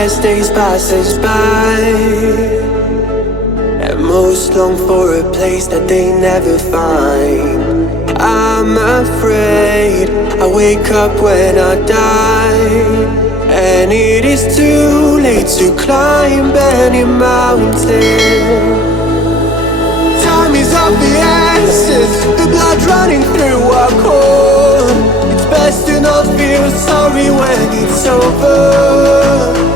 as days passes by, and most long for a place that they never find. I'm afraid I wake up when I die, and it is too late to climb any mountain. Time is of the essence, the blood running through our core. It's best to not feel sorry when it's over.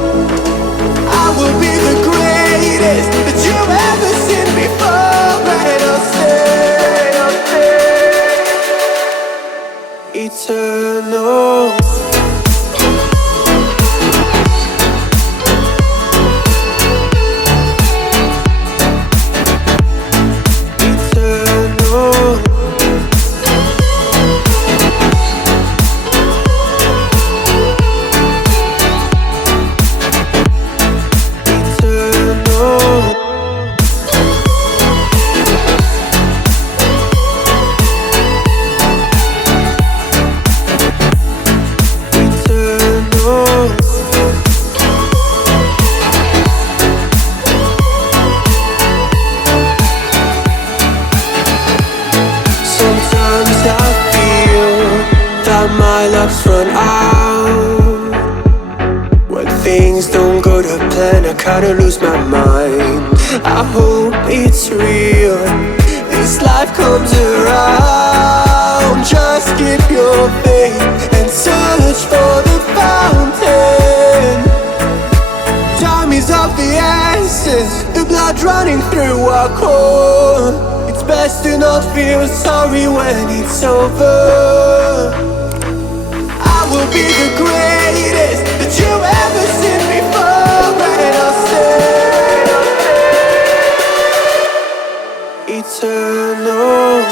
I will be the greatest that you've ever seen before, and I'll stay eternal. My luck's run out. When things don't go to plan, I kinda lose my mind. I hope it's real, this life comes around. Just keep your faith and search for the fountain. Time is of the essence, the blood running through our core. It's best to not feel sorry when it's over. I will be the greatest that you've ever seen before, and I'll stay eternal.